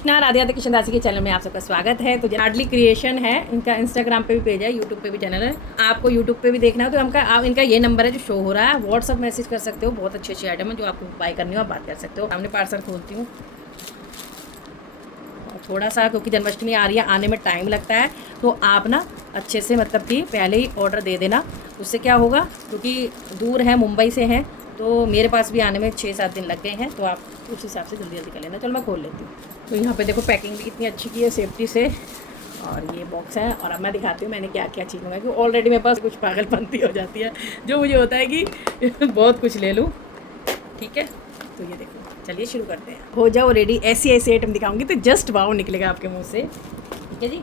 कृष्णा, राधे राधे कृष्ण दासी के चैनल में आप सबका स्वागत है। तो लाडली क्रिएशन है, इनका इंस्टाग्राम पे भी पेज है, यूट्यूब पे भी चैनल है। आपको यूट्यूब पे भी देखना है तो आप इनका ये नंबर है जो शो हो रहा है, व्हाट्सअप मैसेज कर सकते हो। बहुत अच्छी अच्छी आइटम है जो आपको बाय करनी हो, आप बात कर सकते हो। सामने पार्सल खोलती हूँ थोड़ा सा, क्योंकि जन्माष्टमी आ रही है, आने में टाइम लगता है, तो आप ना अच्छे से मतलब कि पहले ही ऑर्डर दे देना। उससे क्या होगा, क्योंकि दूर है, मुंबई से हैं, तो मेरे पास भी आने में 6-7 दिन लग गए हैं, तो आप उस हिसाब से जल्दी जल्दी कर लेना। चलो मैं खोल लेती हूँ। तो यहाँ पे देखो पैकिंग भी कितनी अच्छी की है सेफ्टी से, और ये बॉक्स है। और अब मैं दिखाती हूँ मैंने क्या क्या चीज़ मंगाई, क्योंकि ऑलरेडी मेरे पास कुछ पागलपंती हो जाती है, जो मुझे होता है कि बहुत कुछ ले लूँ। ठीक है, तो ये देखो, चलिए शुरू करते हैं। हो जाओ रेडी, ऐसी ऐसी आइटम दिखाऊंगी तो जस्ट वाव निकलेगा आपके मुंह से। ठीक है जी।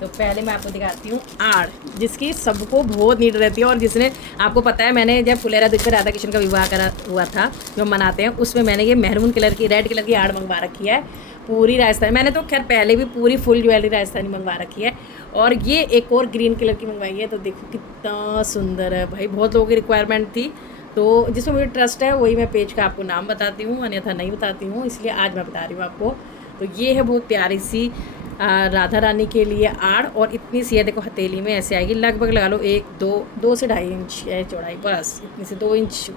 तो पहले मैं आपको दिखाती हूँ आड़, जिसकी सबको बहुत नीड रहती है। और जिसने, आपको पता है, मैंने जब फुलेरा दुख पर राधा कृष्ण का विवाह करा हुआ था जो मनाते हैं, उसमें मैंने ये मेहरून कलर की, रेड कलर की आड़ मंगवा रखी है पूरी राजस्थानी। मैंने तो खैर पहले भी पूरी फुल ज्वेलरी राजस्थानी मंगवा रखी है, और ये एक और ग्रीन कलर की मंगवाई है। तो देखो कितना सुंदर है भाई, बहुत लोगों की रिक्वायरमेंट थी, तो जिसमें मुझे ट्रस्ट है वही मैं पेज का आपको नाम बताती हूँ, अन्यथा नहीं बताती हूँ, इसलिए आज मैं बता रही हूँ आपको। तो ये है बहुत प्यारी सी राधा रानी के लिए आड़, और इतनी सी है, देखो हथेली में ऐसे आएगी, लगभग लगा लो 2 से 2.5 इंच है चौड़ाई, बस इतनी से 2 इंच,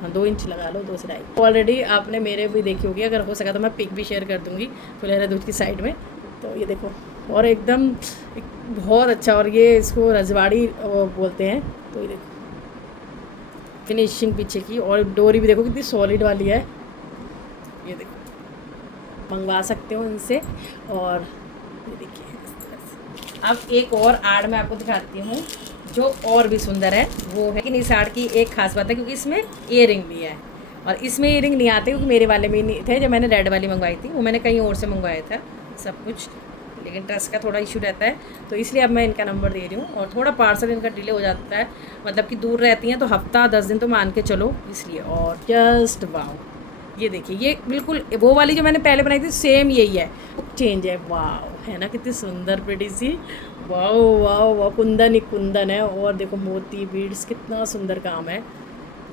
हाँ 2 इंच लगा लो, 2 से 2.5। ऑलरेडी आपने मेरे भी देखी होगी, अगर हो सका तो मैं पिक भी शेयर कर दूँगी फुलेरा दूध की साइड में। तो ये देखो, और एकदम बहुत अच्छा, और ये इसको रजवाड़ी बोलते हैं। तो ये देखो फिनिशिंग पीछे की, और डोरी भी देखो कितनी सॉलिड वाली है। ये देखो, मंगवा सकते हो इनसे। और ये देखिए इस तरह से। अब एक और आड़ मैं आपको दिखाती हूँ जो और भी सुंदर है। वो है कि इस आड़ की एक खास बात है, क्योंकि इसमें ईयरिंग भी है, और इसमें ईयरिंग नहीं आते, क्योंकि मेरे वाले में नहीं थे। जब मैंने रेड वाली मंगवाई थी, वो मैंने कहीं और से मंगवाया था सब कुछ, लेकिन ट्रस्ट का थोड़ा इशू रहता है, तो इसलिए अब मैं इनका नंबर दे रही हूँ। और थोड़ा पार्सल इनका डिले हो जाता है, मतलब कि दूर रहती हैं, तो हफ्ता 10 दिन तो मान के चलो, इसलिए। और जस्ट वाओ, ये देखिए, ये बिल्कुल वो वाली जो मैंने पहले बनाई थी सेम यही है, चेंज है। वाओ, है ना कितनी सुंदर प्रिटी सी। वाओ वाओ वाओ, कुंदन ही कुंदन है, और देखो मोती बीड्स, कितना सुंदर काम है,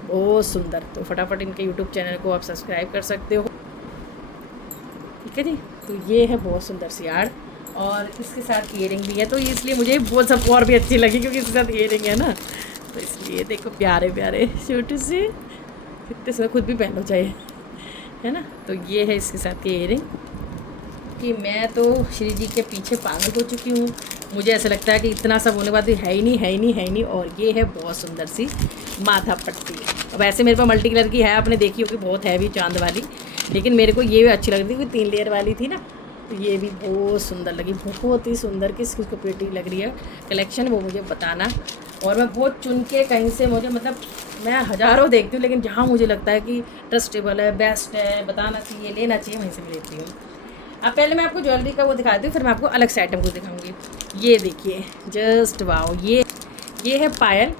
बहुत सुंदर। तो फटाफट इनके यूट्यूब चैनल को आप सब्सक्राइब कर सकते हो। ठीक है जी। तो ये है बहुत सुंदर सी आड़, और इसके साथ ईयरिंग भी है, तो इसलिए मुझे वो सब और भी अच्छी लगी, क्योंकि इसके साथ ईयरिंग है ना, तो इसलिए। देखो प्यारे प्यारे छोटे से, कितने से खुद भी पहनना चाहिए, है ना। तो ये है इसके साथ की ईयरिंग, कि मैं तो श्री जी के पीछे पागल हो चुकी हूँ। मुझे ऐसा लगता है कि इतना सब होने के बाद है ही नहीं, है ही नहीं, है ही नहीं। और ये है बहुत सुंदर सी माथा पट्टी। वैसे मेरे पास मल्टी कलर की है, आपने देखी होगी, बहुत हैवी चांद वाली, लेकिन मेरे को ये भी अच्छी लग रही थी, क्योंकि 3 लेयर वाली थी ना, तो ये भी बहुत सुंदर लगी, बहुत ही सुंदर। किस किस को प्रिटी लग रही है कलेक्शन, वो मुझे बताना। और मैं बहुत चुन के कहीं से, मुझे मतलब मैं हज़ारों देखती हूँ, लेकिन जहाँ मुझे लगता है कि ट्रस्टेबल है, बेस्ट है, बताना चाहिए, लेना चाहिए, वहीं से मैं लेती हूँ। अब पहले मैं आपको ज्वेलरी का वो दिखाती हूँ, फिर मैं आपको अलग से आइटम को दिखाऊंगी। ये देखिए, जस्ट वाओ, ये है पायल।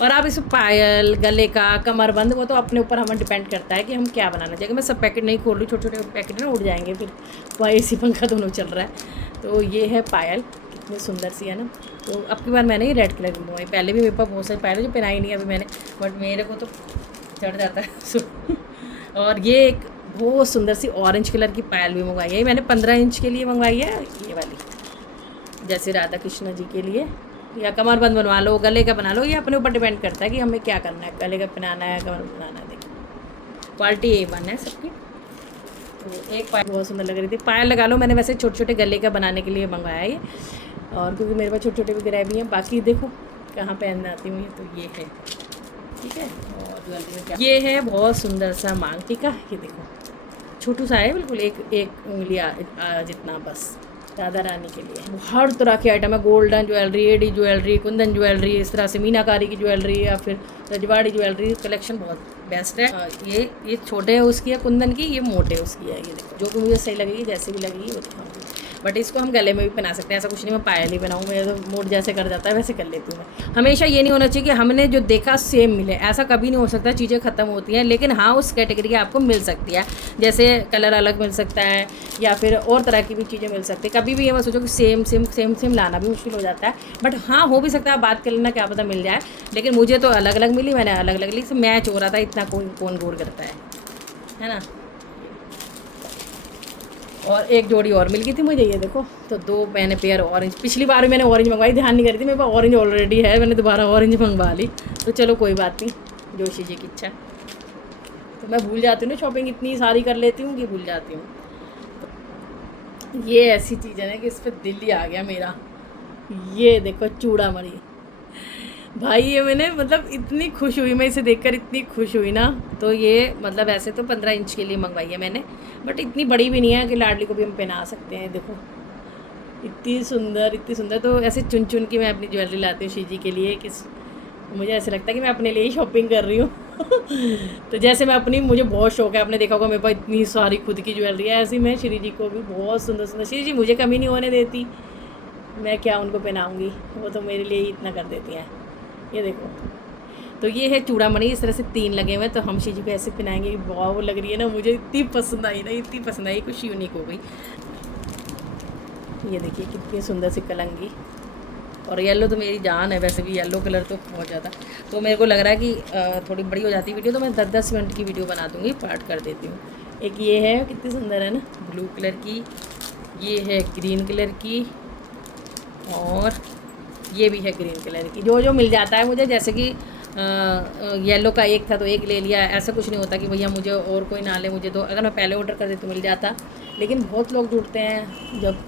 और आप इस पायल, गले का, कमरबंद, वो तो अपने ऊपर हमें डिपेंड करता है कि हम क्या बनाना चाहिए। मैं सब पैकेट नहीं खोल रही, छोटे छोटे पैकेट ना उड़ जाएंगे, फिर वहाँ AC पंखा दोनों चल रहा है। तो ये है पायल, कितनी सुंदर सी है ना। तो अब की बार मैंने ये रेड कलर की मंगवाई, पहले भी मेरे पास बहुत सारी पायल है जो पहनाई नहीं है अभी मैंने, बट मेरे को तो चढ़ जाता है। और ये एक बहुत सुंदर सी ऑरेंज कलर की पायल भी मंगवाई है, मैंने 15 इंच के लिए मंगवाई है, ये वाली, जैसे राधा कृष्ण जी के लिए, या कमरबंद बनवा लो, गले का बना लो, ये अपने ऊपर डिपेंड करता है कि हमें क्या करना है, गले का पहनाना है, कमर बनाना है। देखिए क्वालिटी A1 है सबकी। तो एक पायल बहुत सुंदर लग रही थी, पायल लगा लो। मैंने वैसे छोटे छोटे गले का बनाने के लिए मंगवाया है ये, और क्योंकि मेरे पास छोटे छोटे भी गिराए भी हैं। बाकी देखो कहाँ पहन आती हूँ, तो ये है। ठीक है, और ज्वेलरी में क्या, ये है बहुत सुंदर सा मांग टीका। ये देखो छोटू सा है, बिल्कुल एक उंगलियाँ जितना, बस राधा रानी के लिए। हर तरह की आइटम है, golden jewellery, AD jewellery, kundan jewellery, इस तरह से मीनाकारी की ज्वेलरी, या फिर रजवाड़ी ज्वेलरी, कलेक्शन बहुत बेस्ट है। ये छोटे है उसकी है कुंदन की, ये मोटे उसकी है। ये देखो, जो कि मुझे सही लगेगी, जैसे भी लगेगी वो दिखाऊंगी। बट इसको हम गले में भी पहना सकते हैं, ऐसा कुछ नहीं मैं पायल ही बनाऊँ, मेरा तो मूड जैसे कर जाता है वैसे कर लेती हूँ मैं। हमेशा ये नहीं होना चाहिए कि हमने जो देखा सेम मिले, ऐसा कभी नहीं हो सकता, चीज़ें ख़त्म होती हैं, लेकिन हाँ उस कैटेगरी की आपको मिल सकती है, जैसे कलर अलग मिल सकता है, या फिर और तरह की भी चीज़ें मिल सकती है। कभी भी ये मत सोचो कि सेम लाना भी मुश्किल हो जाता है, बट हाँ हो भी सकता है, बात कर लेना, क्या पता मिल जाए। लेकिन मुझे तो अलग अलग मिली, मैंने अलग अलग ली, तो मैच हो रहा था, इतना कौन गौर करता है ना। और एक जोड़ी और मिल गई थी मुझे, ये देखो। तो 2 मैंने पेयर ऑरेंज, पिछली बार भी मैंने ऑरेंज मंगवाई, ध्यान नहीं करी थी, मेरे पास ऑरेंज ऑलरेडी है, मैंने दोबारा ऑरेंज मंगवा ली। तो चलो कोई बात नहीं, जोशी जी की इच्छा। तो मैं भूल जाती हूँ ना, शॉपिंग इतनी सारी कर लेती हूँ कि भूल जाती हूँ। तो ये ऐसी चीज़ है ना कि इस पर दिल ही आ गया मेरा। ये देखो चूड़ामणि भाई, ये मैंने मतलब इतनी खुश हुई मैं इसे देखकर, इतनी खुश हुई ना। तो ये मतलब ऐसे तो 15 इंच के लिए मंगवाई है मैंने, बट इतनी बड़ी भी नहीं है कि लाडली को भी हम पहना सकते हैं। देखो इतनी सुंदर, इतनी सुंदर। तो ऐसे चुन चुन के मैं अपनी ज्वेलरी लाती हूँ शीजी के लिए, कि मुझे ऐसे लगता है कि मैं अपने लिए ही शॉपिंग कर रही हूँ। तो जैसे मैं अपनी, मुझे बहुत शौक है, आपने देखा होगा मेरे पास इतनी सारी खुद की ज्वेलरी है, ऐसी मैं श्री जी को भी बहुत सुंदर सुंदर, श्री जी मुझे कमी नहीं होने देती, मैं क्या उनको पहनाऊँगी, वो तो मेरे लिए ही इतना कर देती हैं। ये देखो, तो ये है चूड़ामणि, इस तरह से 3 लगे हुए हैं। तो हम शीजी को ऐसे पहनाएंगे कि वाह वो लग रही है ना, मुझे इतनी पसंद आई ना, इतनी पसंद आई, कुछ यूनिक हो गई। ये देखिए कितनी सुंदर सी कलंगी, और येलो तो मेरी जान है, वैसे भी येलो कलर तो बहुत ज़्यादा। तो मेरे को लग रहा है कि थोड़ी बड़ी हो जाती है वीडियो, तो मैं 10-10 मिनट की वीडियो बना दूँगी, पार्ट कर देती हूँ। एक ये है, कितनी सुंदर है ना, ब्लू कलर की, ये है ग्रीन कलर की, और ये भी है ग्रीन कलर की। जो जो मिल जाता है मुझे, जैसे कि येलो का एक था तो एक ले लिया, ऐसा कुछ नहीं होता कि भैया मुझे और कोई ना ले, मुझे तो अगर मैं पहले ऑर्डर कर देती तो मिल जाता। लेकिन बहुत लोग जुड़ते हैं जब,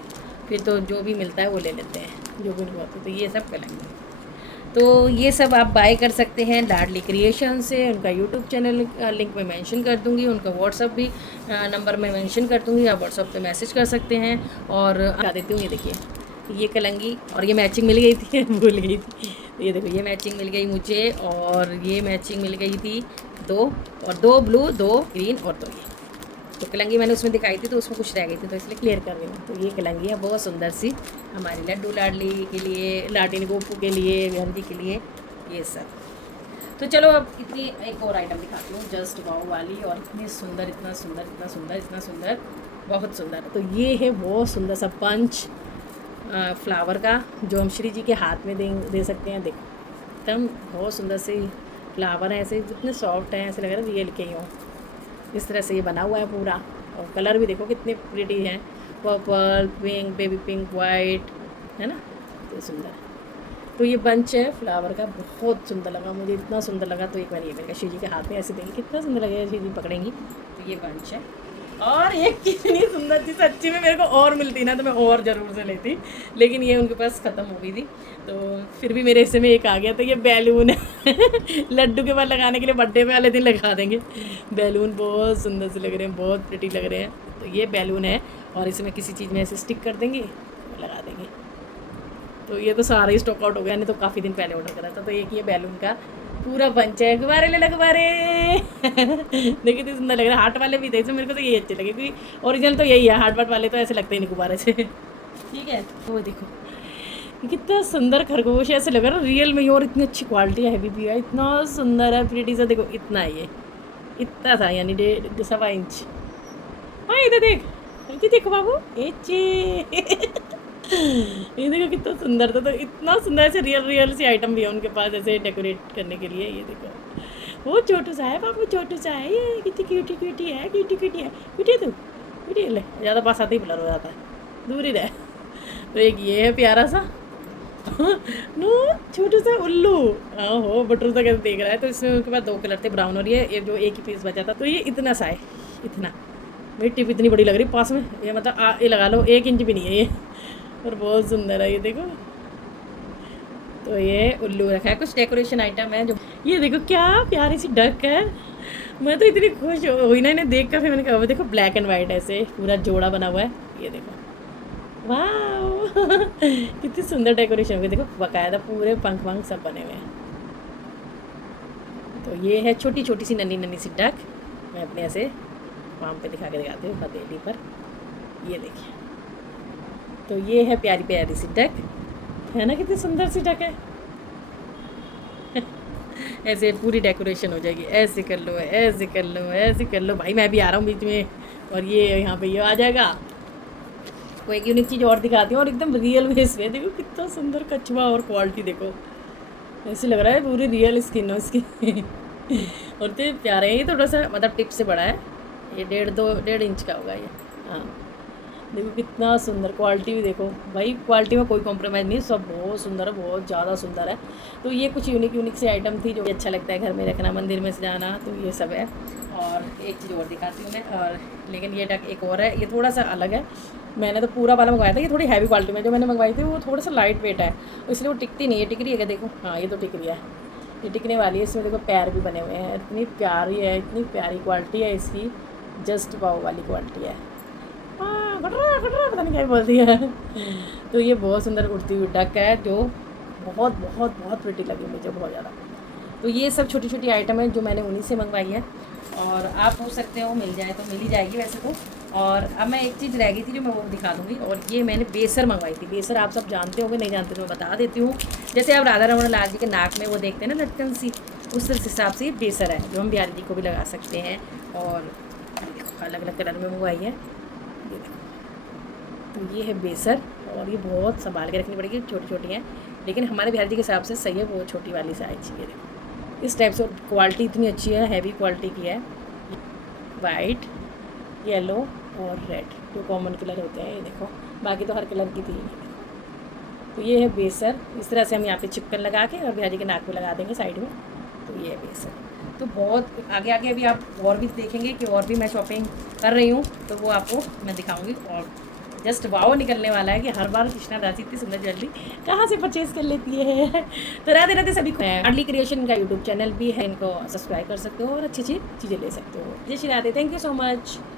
फिर तो जो भी मिलता है वो ले लेते हैं, जो भी नहीं होता। तो ये सब करेंगे, तो ये सब आप बाय कर सकते हैं लाडली क्रिएशन से। उनका यूट्यूब चैनल लिंक में मेंशन कर दूंगी, उनका व्हाट्सअप भी नंबर में मेंशन कर दूंगी, आप व्हाट्सअप पे मैसेज कर सकते हैं। और बता देती हूँ, ये देखिए ये कलंगी, और ये मैचिंग मिल गई थी, भूल गई थी। तो ये देखो, ये मैचिंग मिल गई मुझे, और ये मैचिंग मिल गई थी 2, और 2 ब्लू, 2 ग्रीन, और 2 ये। तो कलंगी मैंने उसमें दिखाई थी, तो उसमें कुछ रह गई थी, तो इसलिए क्लियर कर रही हूँ। तो ये कलंगी है बहुत सुंदर सी, हमारी लड्डू लाडली के लिए, लाटिन गोपू के लिए, बहन जी के लिए, ये सब। तो चलो अब इतनी एक और आइटम दिखाती हूँ, जस्ट वाओ वाली, और इतनी सुंदर, इतना सुंदर, इतना सुंदर, इतना सुंदर, बहुत सुंदर। तो ये है बहुत सुंदर सा पंच फ्लावर का, जो हम श्री जी के हाथ में दे सकते हैं। देखो एकदम बहुत सुंदर से फ्लावर है, ऐसे इतने सॉफ्ट हैं, ऐसे लग रहा है रियल के ही हो। इस तरह से ये बना हुआ है पूरा, और कलर भी देखो कितने प्रिटी हैं, purple, pink, baby pink, white, है ना, तो सुंदर। तो ये बंच है फ्लावर का, बहुत सुंदर लगा मुझे, इतना सुंदर लगा। तो एक बार ये मेरे श्री जी के हाथ में ऐसे देंगे, कितना सुंदर लगेगा, श्री जी पकड़ेंगी। तो ये बंच है, और ये कितनी सुंदर थी सच्ची में, मेरे को और मिलती ना तो मैं और ज़रूर से लेती, लेकिन ये उनके पास ख़त्म हो गई थी। तो फिर भी मेरे हिस्से में एक आ गया। तो ये बैलून है लड्डू के बाद लगाने के लिए, बर्थडे वाले दिन लगा देंगे। बैलून बहुत सुंदर से लग रहे हैं, बहुत प्रिटी लग रहे हैं। तो ये बैलून है, और इसमें किसी चीज़ में ऐसे स्टिक कर देंगे, लगा देंगे। तो ये तो सारा ही स्टॉक आउट हो गया, नहीं तो काफ़ी दिन पहले ऑर्डर करा था। तो एक ये बैलून का पूरा बंच है, गुब्बारे ले लो गुब्बारे देखिए तो सुंदर लग रहा है। हार्ट वाले भी थे, तो मेरे को तो यही अच्छे लगे, क्योंकि ओरिजिनल तो यही है, हार्ट वाट वाले तो ऐसे लगते ही नहीं गुब्बारे से ठीक है। वो देखो कितना सुंदर खरगोश है, ऐसे लग रहा है रियल में, और इतनी अच्छी क्वालिटी है, हैवी भी है, इतना सुंदर है, प्रीटी सा। देखो इतना है, ये इतना था, यानी 1.5 इंच। हाँ इधर देख, ये देखो बाबू ये देखो कितना सुंदर था। तो इतना सुंदर, ऐसे रियल सी आइटम भी है उनके पास, ऐसे डेकोरेट करने के लिए। ये देखो वो छोटू सा है बाबू, छोटू सा है, ये कितनी क्यूटी क्यूटी है, क्यूटी क्यूटी है, क्यूटी है तू, क्यूटी ले, ज़्यादा पास आते ही ब्लर हो जाता है, दूर ही रहे। तो एक ये है प्यारा सा नो छोटू सा उल्लू, हो बटरू सा कैसे देख रहा है। तो इसमें उनके पास 2 कलर थे, ब्राउन और ये जो एक ही पीस बचा था। तो ये इतना सा है, इतना, मेरी टिप इतनी बड़ी लग रही पास में, ये मतलब ये लगा लो 1 इंच भी नहीं है ये, और बहुत सुंदर है ये देखो। तो ये उल्लू रखा है, कुछ डेकोरेशन आइटम है जो, ये देखो क्या प्यारी सी डक है। मैं तो इतनी खुश हुई ना इन्हें देख कर, फिर मैंने कहा देखो ब्लैक एंड वाइट ऐसे पूरा जोड़ा बना हुआ है, ये देखो वाह कितनी सुंदर डेकोरेशन हो गई। देखो बकायदा पूरे पंख वंख सब बने हुए हैं। तो ये है छोटी छोटी सी नन्ही नन्ही सी डक, मैं अपने ऐसे पाम पे दिखा के दिखाती हूँ हथेली पर, ये देखिए। तो ये है प्यारी प्यारी सी डक, है ना, कितनी सुंदर सी डक है ऐसे पूरी डेकोरेशन हो जाएगी, ऐसे कर लो, ऐसे कर लो, ऐसे कर लो। भाई मैं भी आ रहा हूँ बीच में, और ये यहाँ पे ये आ जाएगा। कोई एक यूनिक चीज़ और दिखाती हूँ, और एकदम रियल बेस में देखो कितना सुंदर कछुआ, और क्वालिटी देखो, ऐसे लग रहा है पूरी रियल स्किन है उसकी और तो प्यारे हैं। ये थोड़ा सा मतलब टिप से बड़ा है, ये 1.5 इंच का होगा ये, हाँ देखो कितना सुंदर, क्वालिटी भी देखो भाई, क्वालिटी में कोई कॉम्प्रोमाइज़ नहीं, सब बहुत सुंदर है, बहुत ज़्यादा सुंदर है। तो ये कुछ यूनिक यूनिक सी आइटम थी जो अच्छा लगता है घर में रखना, मंदिर में सजाना, तो ये सब है। और एक चीज़ और दिखाती हूँ मैं, और लेकिन ये डक एक और है, ये थोड़ा सा अलग है। मैंने तो पूरा वाला मंगवाया था, ये थोड़ी हैवी क्वालिटी में जो मैंने मंगवाई थी वो थोड़ा सा लाइट वेट है, इसलिए वो टिकती नहीं है। टिक रही है क्या, देखो, हाँ ये तो टिक रही है, ये टिकने वाली है। इसमें देखो पैर भी बने हुए हैं, इतनी प्यारी है, इतनी प्यारी क्वालिटी है इसकी, जस्ट वाव वाली क्वालिटी है। हाँ गटरा पता नहीं क्या बोलती है। तो ये बहुत सुंदर उड़ती हुई डक है, जो बहुत बहुत बहुत प्रिटी लगी मुझे, बहुत ज़्यादा। तो ये सब छोटी छोटी आइटम है जो मैंने उन्हीं से मंगवाई है, और आप पूछ सकते हो मिल जाए तो मिल ही जाएगी वैसे तो। और अब मैं एक चीज़ रह गई थी जो मैं वो दिखा दूँगी, और ये मैंने बेसर मंगवाई थी। बेसर आप सब जानते होंगे, नहीं जानते तो मैं बता देती हूँ। जैसे आप राधा रमन लाल जी के नाक में वो देखते हैं ना लटकन सी, उस हिसाब से ये बेसर है जो हम बिहारी जी को भी लगा सकते हैं। और देखो अलग अलग कलर में मंगवाई है, ये देखो। तो ये है बेसर, और ये बहुत संभाल के रखनी पड़ेगी, छोटी छोटी हैं, लेकिन हमारे बिहारी जी के हिसाब से सही है, वो छोटी वाली साइज। ये देखो इस टाइप से, क्वालिटी इतनी अच्छी है, हैवी क्वालिटी की है। वाइट, येलो और रेड जो कॉमन कलर होते हैं, ये देखो, बाकी तो हर कलर की थी। तो ये है बेसर, इस तरह से हम यहाँ पे चिपकन लगा के और बिहारी के नाक पे लगा देंगे साइड में। तो ये है बेसर। तो बहुत आगे आगे अभी आप और भी देखेंगे कि और भी मैं शॉपिंग कर रही हूँ, तो वो आपको मैं दिखाऊंगी। और जस्ट वाव निकलने वाला है कि हर बार कृष्णा दासी इतनी सुंदर ज्वेलरी कहाँ से परचेज़ कर लेती है। तो राधे राधे सभी को। अर्ली क्रिएशन का यूट्यूब चैनल भी है, इनको सब्सक्राइब कर सकते हो और अच्छी अच्छी चीज़ें ले सकते हो। जय Shri Radhe, thank you so much.